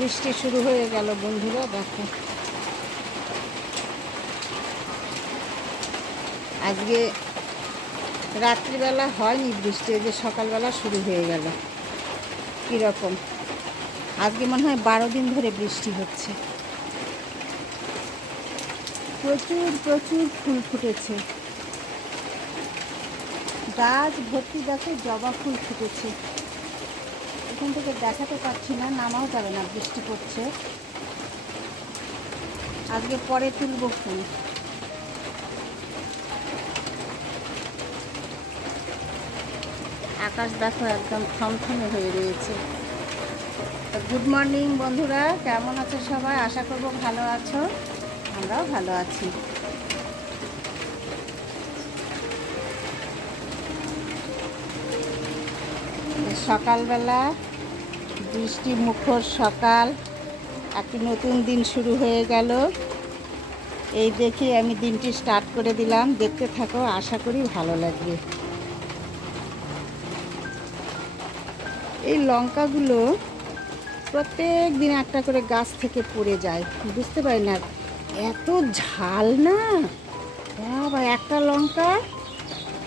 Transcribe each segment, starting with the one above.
বৃষ্টি শুরু হয়ে গেল বন্ধুরা, দেখো আজকে রাত্রিবেলা হয়নি বৃষ্টি, যে সকালবেলা শুরু হয়ে গেল। কীরকম আজকে মনে হয় 12 দিন ধরে বৃষ্টি হচ্ছে। প্রচুর প্রচুর ফুল ফুটেছে, গাছ ভর্তি, দেখো জবা ফুল ফুটেছে। এখান থেকে দেখাতে পারছি না, নামাও যাবে না, বৃষ্টি পড়ছে। আজকে পরে তুলব ফুল। আকাশ দেখো একদম থমথমে হয়ে রয়েছে। তো গুড মর্নিং বন্ধুরা, কেমন আছো সবাই? আশা করব ভালো আছো, আমরাও ভালো আছি। সকালবেলা বৃষ্টি মুখর সকাল, একটি নতুন দিন শুরু হয়ে গেল। এই দেখে আমি দিনটি স্টার্ট করে দিলাম, দেখতে থাকো, আশা করি ভালো লাগবে। এই লঙ্কাগুলো প্রত্যেক দিন একটা করে গাছ থেকে পড়ে যায়, বুঝতে পারি না, এত ঝাল না বাবা। একটা লঙ্কা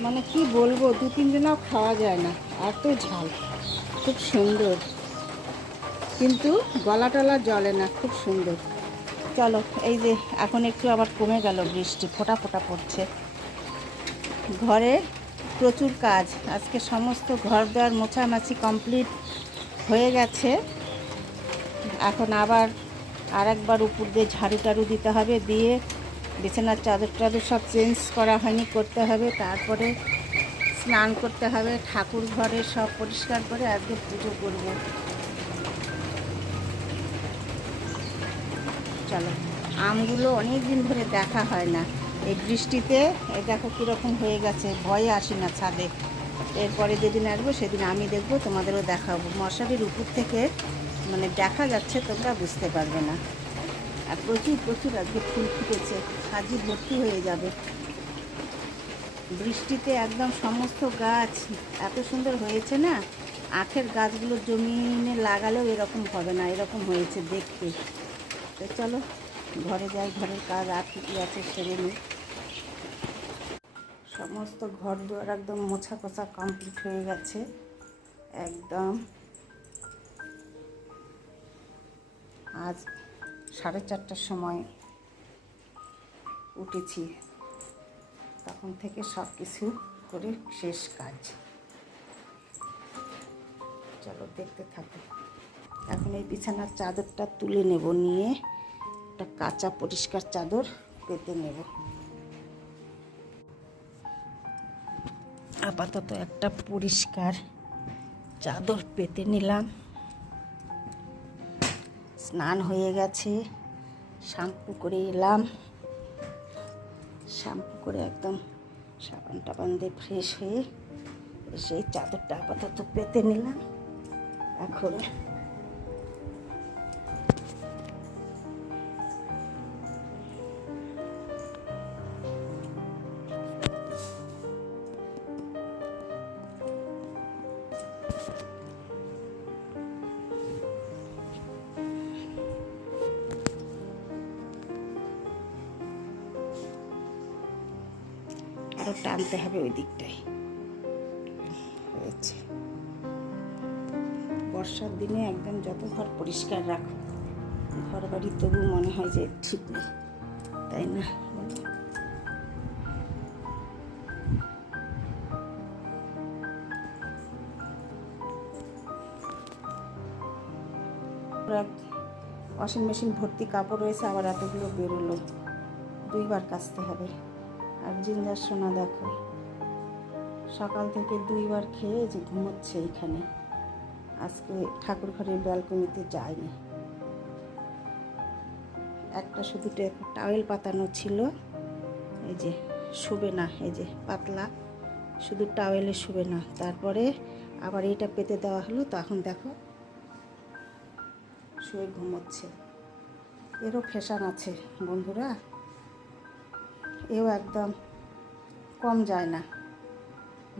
মানে কি বলবো, 2-3 দিনও খাওয়া যায় না, এত ঝাল। খুব সুন্দর, কিন্তু গলা টলা জ্বলে না, খুব সুন্দর। চলো, এই যে এখন একটু আবার কমে গেল বৃষ্টি, ফোঁটা ফোঁটা পড়ছে। ঘরে প্রচুর কাজ, আজকে সমস্ত ঘর দুয়ার মোছামাছি কমপ্লিট হয়ে গেছে। এখন আবার আরেকবার উপর দিয়ে ঝাড়ু টাড়ু দিতে হবে, দিয়ে বিছানার চাদর টাদর সব চেঞ্জ করা হয়নি, করতে হবে। তারপরে স্নান করতে হবে, ঠাকুর ঘরে সব পরিষ্কার করে আজকে পুজো করব। চলো, আমগুলো অনেক দিন ধরে দেখা হয় না, এই বৃষ্টিতে এই দেখো কীরকম হয়ে গেছে, ভয়ে আসি না ছাদে। এরপরে যেদিন আসবো সেদিন আমি দেখবো, তোমাদেরও দেখাবো। মশারির উপর থেকে মানে দেখা যাচ্ছে, তোমরা বুঝতে পারবে না। আর প্রচুর প্রচুর আজকে ফুল ফুটেছে, সাজি ভর্তি হয়ে যাবে। বৃষ্টিতে একদম সমস্ত গাছ এত সুন্দর হয়েছে না, আখের গাছগুলো জমিনে লাগালেও এরকম হবে না, এরকম হয়েছে দেখতে। তো চলো ঘরে যাই, ঘরের কাজ আর কী আছে সেরে নিই। সমস্ত ঘর দুয়ার একদম মোছা কোছা কমপ্লিট হয়ে গেছে একদম। আজ 4:30টার সময় উঠেছি, তখন থেকে সব কিছু করে শেষ কাজ। চলো দেখতে থাকো। এখন এই বিছানার চাদরটা তুলে নেব, নিয়ে একটা কাঁচা পরিষ্কার চাদর পেতে নেব। আপাতত একটা পরিষ্কার চাদর পেতে নিলাম। স্নান হয়ে গেছে, শ্যাম্পু করে এলাম, শ্যাম্পু করে একদম সাবান টাবান দিয়ে ফ্রেশ হয়ে সেই চাদরটা আপাতত পেতে নিলাম। এখন আরও টানতে হবে ওই দিকটায় হয়েছে। বর্ষার দিনে একদম যত ঘর পরিষ্কার রাখো, ঘর বাড়ি তবু মনে হয় যে ঠিক নেই, তাই না? ওয়াশিং মেশিন ভর্তি কাপড় রয়েছে, আবার এতগুলো বেরোলো, 2বার কাচতে হবে। আর জিঞ্জার সোনা দেখো সকাল থেকে 2বার খেয়ে যে ঘুমোচ্ছে এইখানে। আজকে ঠাকুর ঘরের ব্যালকনিতে যায়নি, একটা শুধু টাওয়েল পাতানো ছিল, এই যে শুবে না, এই যে পাতলা শুধু টাওয়েলে শুবে না। তারপরে আবার এইটা পেতে দেওয়া হলো, তখন দেখো শুয়ে ঘুমোচ্ছে। এরও ফ্যাশন আছে বন্ধুরা, এও একদম কম যায় না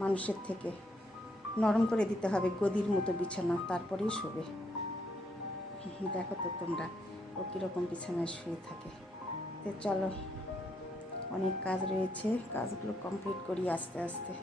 মানুষের থেকে। নরম করে দিতে হবে গদির মতো বিছানা, তারপরেই শোবে। দেখো তো তোমরা ও কীরকম বিছানায় শুয়ে থাকে। তো চলো, অনেক কাজ রয়েছে, কাজগুলো কমপ্লিট করি আস্তে আস্তে।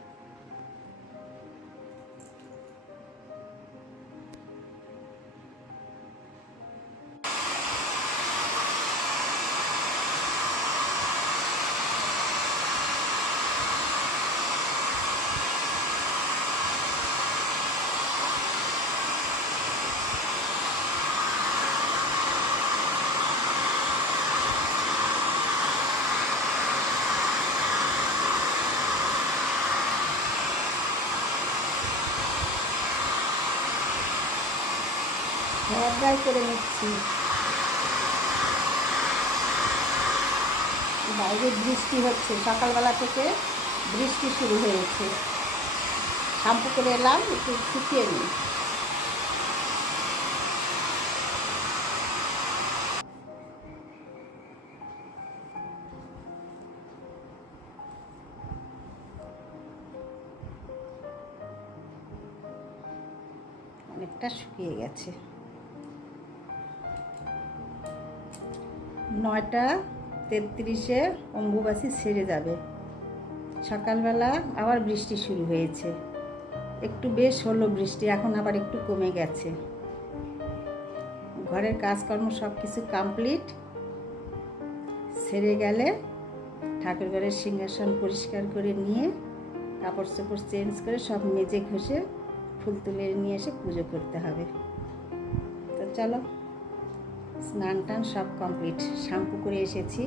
হেয়ার ড্রাই করে নিচ্ছি। বাইরে বৃষ্টি হচ্ছে, সকালবেলা থেকে বৃষ্টি শুরু হয়েছে। শ্যাম্পু করে এলাম, একটু শুকিয়ে নিই। অনেকটা শুকিয়ে গেছে। 9:33 অম্বুবাচী সেরে যাবে। সকালবেলা আবার বৃষ্টি শুরু হয়েছে, একটু বেশ হলো বৃষ্টি, এখন আবার একটু কমে গেছে। ঘরের কাজকর্ম সব কিছু কমপ্লিট সেরে গেলে ঠাকুরঘরের সিংহাসন পরিষ্কার করে নিয়ে কাপড় চোপড় চেঞ্জ করে সব মেজে ঘষে ফুল তুলে নিয়ে এসে পুজো করতে হবে। তো চলো, স্নান টান সব কমপ্লিট, শ্যাম্পু করে এসেছি,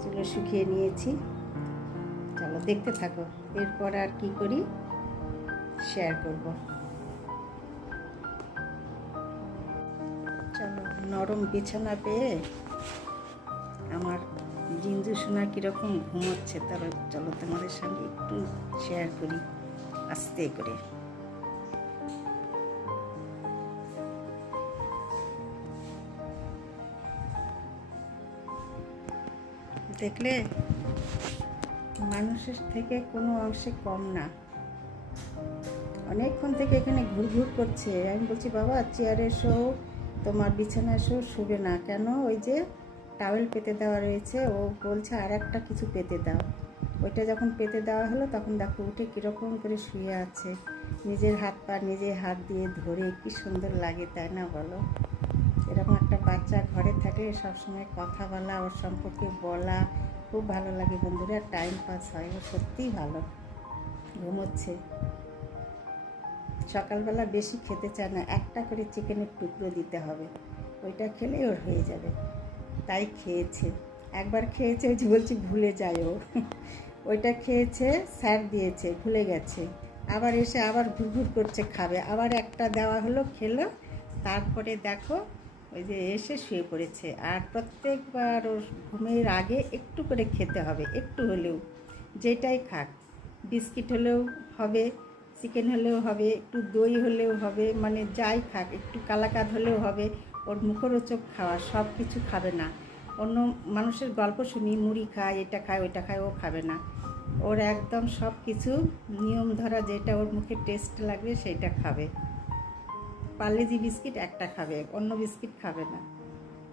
চুলো শুকিয়ে নিয়েছি। চলো দেখতে থাকো, এরপর আর কি করি শেয়ার করব। চলো, নরম বিছানা পেয়ে আমার জিঞ্জু সোনা কীরকম ঘুমোচ্ছে, তবে চলো তোমাদের সঙ্গে একটু শেয়ার করি আস্তে করে। দেখলে, মানুষের থেকে কোনো অংশে কম না। অনেকক্ষণ থেকে এখানে ঘুরঘুর করছে। আমি বলছি বাবা চেয়ারে এসো, তোমার বিছানায় এসো, শুবে না কেন? ওই যে টাওয়েল পেতে দেওয়া রয়েছে, ও বলছে আর একটা কিছু পেতে দাও। ওইটা যখন পেতে দেওয়া হলো তখন দেখো উঠে কীরকম করে শুয়ে আছে, নিজের হাত পা নিজে হাত দিয়ে ধরে, কি সুন্দর লাগে তাই না বলো? এরকম একটা বাচ্চা ঘরে থাকলে সবসময় কথা বলা, ওর সম্পর্কে বলা খুব ভালো লাগে বন্ধুরা, টাইম পাস হয়। ও সত্যিই ভালো ঘুমোচ্ছে। সকালবেলা বেশি খেতে চায় না, একটা করে চিকেনের টুকরো দিতে হবে, ওইটা খেলেই ওর হয়ে যাবে। তাই খেয়েছে, একবার খেয়েছে, ওই যে বলছি ভুলে যায় ও, ওইটা খেয়েছে, স্যার দিয়েছে ভুলে গেছে, আবার এসে আবার ঘুরঘুর করছে খাবে, আবার একটা দেওয়া হলো খেলো, তারপরে দেখো ওই যে এসে শুয়ে পড়েছে। আর প্রত্যেকবার ওর ঘুমের আগে একটু করে খেতে হবে, একটু হলেও, যেটাই খাক, বিস্কিট হলেও হবে, চিকেন হলেও হবে, একটু দই হলেও হবে, মানে যাই খাক, একটু কালাকাদ হলেও হবে। ওর মুখরোচক খাওয়া, সব কিছু খাবে না। অন্য মানুষের গল্প শুনি মুড়ি খায়, এটা খায়, ওইটা খায়, ও খাবে না। ওর একদম সব কিছু নিয়ম ধরা, যেটা ওর মুখে টেস্ট লাগবে সেইটা খাবে। পার্লেজি বিস্কিট একটা খাবে, অন্য বিস্কিট খাবে না।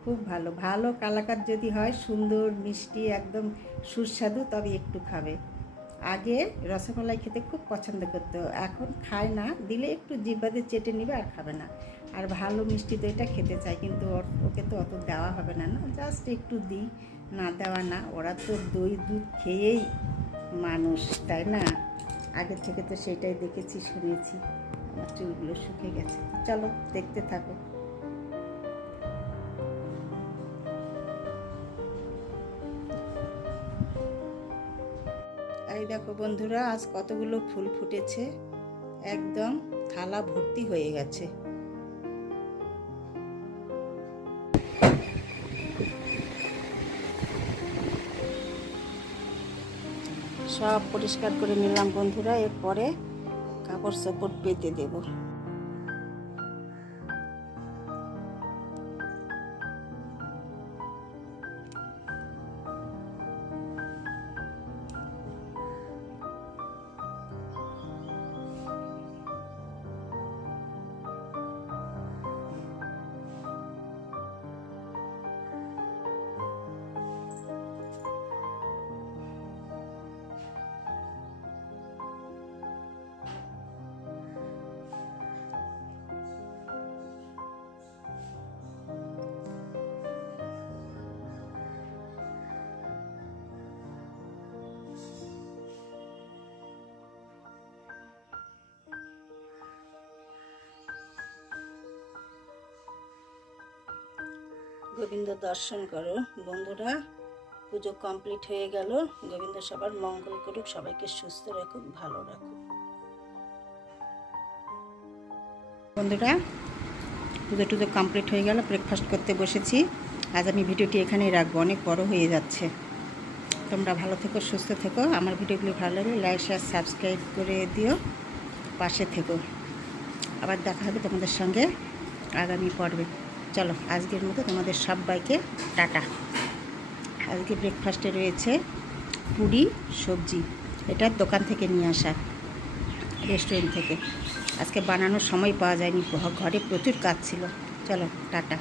খুব ভালো ভালো কালাকাদ যদি হয়, সুন্দর মিষ্টি একদম সুস্বাদু, তবে একটু খাবে। আগে রসমালাই খেতে খুব পছন্দ করতো, এখন খায় না, দিলে একটু জিহ্বাতে চেটে নেবে আর খাবে না। আর ভালো মিষ্টি দইটা খেতে চায়, কিন্তু ওকে তো অত দেওয়া হবে না, না জাস্ট একটু দিই, না দেওয়া না। ওরা তো দই দুধ খেয়েই মানুষ, তাই না? আগে থেকে তো সেটাই দেখেছি, শুনেছি। আমার চুলগুলো শুকিয়ে গেছে, চলো দেখতে থাকো। এই দেখো বন্ধুরা, আজ কতগুলো ফুল ফুটেছে, একদম থালা ভর্তি হয়ে গেছে। সব পরিষ্কার করে নিলাম বন্ধুরা, এরপরে কাপড় চোপড় পেতে দেবো। গোবিন্দ দর্শন করো বন্ধুরা। পুজো কমপ্লিট হয়ে গেল। গোবিন্দ সবার মঙ্গল করুক, সবাইকে সুস্থ রাখুক, ভালো রাখুক। বন্ধুরা পুজো টুজো কমপ্লিট হয়ে গেল, ব্রেকফাস্ট করতে বসেছি। আজ আমি ভিডিওটি এখানেই রাখবো, অনেক বড় হয়ে যাচ্ছে। তোমরা ভালো থেকো, সুস্থ থেকো। আমার ভিডিওগুলি ভালো লাগলে লাইক শেয়ার সাবস্ক্রাইব করে দিও, পাশে থেকো। আবার দেখা হবে তোমাদের সঙ্গে আগামী পর্বে। চলো আজকের মতো তোমাদের সবাইকে টাটা। আজকে ব্রেকফাস্টে রয়েছে পুরি সবজি, এটা দোকান থেকে নিয়ে আসা, রেস্টুরেন্ট থেকে। আজকে বানানোর সময় পাওয়া যায়নি, ঘরে প্রচুর কাজ ছিল। চলো টাটা।